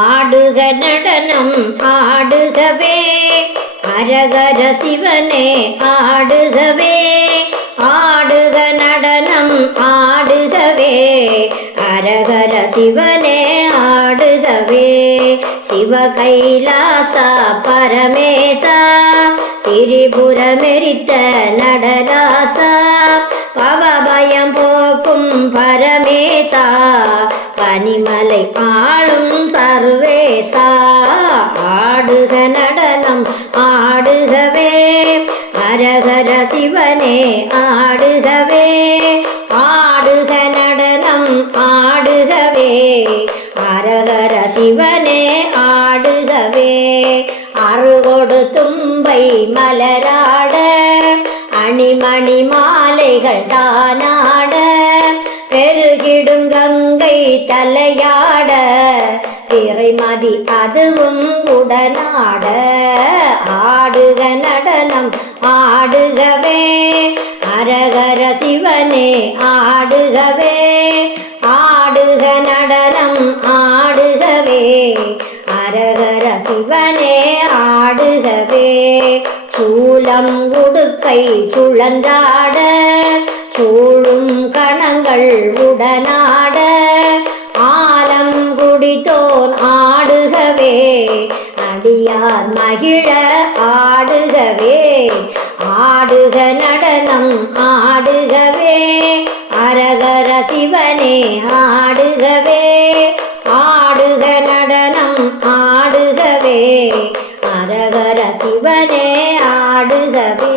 ஆடுக நடனம் ஆடுகவே. அரகர சிவனே ஆடுகவே. ஆடுக நடனம் ஆடுகவே. அரகர சிவனே ஆடுகவே. சிவ கைலாசா பரமேசா. திரிபுரமெரித்த நடராசா. பவபயம் போக்கும் பரமேசா. பனிமலை ஆளும் சர்வேசா. ஆடுக நடனம் ஆடுகவே. அரகர சிவனே ஆடுகவே. ஆடுக நடனம் ஆடுகவே. அரகர சிவனே ஆடுகவே. அருகொடு தும்பை மலராட அணிமணி மாலைகள் தானாட. பெருகிடும் கங்கை தலையாட இறைமதி அதுவும் உடனாட. ஆடுக நடனம் ஆடுகவே அரகர சிவனே ஆடுகவே. ஆடுக நடனம் ஆடுகவே அரகர சிவனே ஆடுகவே. சூலம் உடுக்கை சுழன்றாட சூழும் கணங்கள் உடனாட ஆலம் குடித்தோன் ஆடுகவே அடியார் மகிழ ஆடுகவே ஆடுக நடனம் ஆடுகவே அரகர சிவனே ஆடுகவே ஆடுக நடனம் ஆடுகவே அரகர சிவனே ஆடுகவே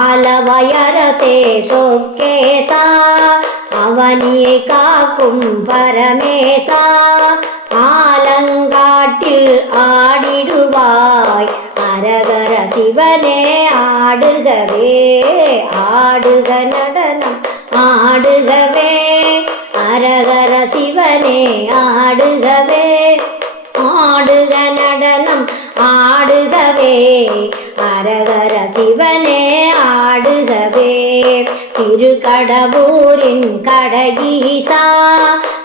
ஆலவயரசே சொக்கேசா அவனியை காக்கும் பரமேசா ஆலங்காட்டில் ஆடிடுவாய். அரகர சிவனே ஆடுகவே ஆடுக நடனம் ஆடுகவே. அரகர சிவனே ஆடுகவே. ஆடுக நடனம் ஆடுகவே. திருக்கடவூரின் கடகீசா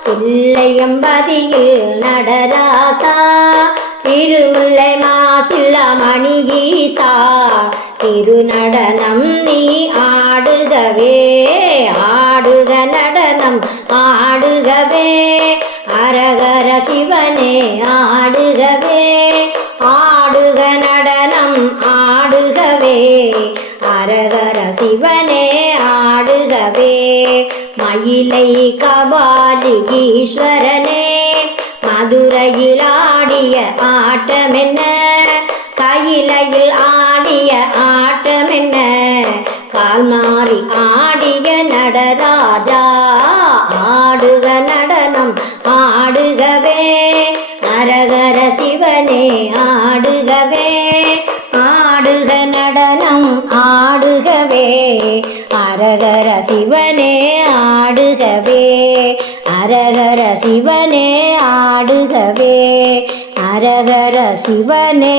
பிள்ளையம்பதியில் நடராசா. திருமுல்லை மாசில்ல மணியீசா திருநடனம் நீ ஆடுகவே ஆடுக நடனம் ஆடுகவே. அரகர சிவனே ஆடுகவே ஆடுக நடனம் ஆடுகவே. அரகர சிவனே ஆடுகவே மயிலை கபாலி ஈஸ்வரனே மதுரையில் ஆடிய ஆட்டமென்ன கையிலையில் ஆடிய ஆட்டமென்ன கால் மாறி ஆடிய நடராஜா ஆடுக நடனம் ஆடுகவே அரகர சிவனே ஆடுகவே. நடனம் ஆடுகவே அரகர சிவனே ஆடுகவே அரகர சிவனே ஆடுகவே அரகர சிவனே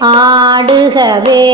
ஆடுகவே.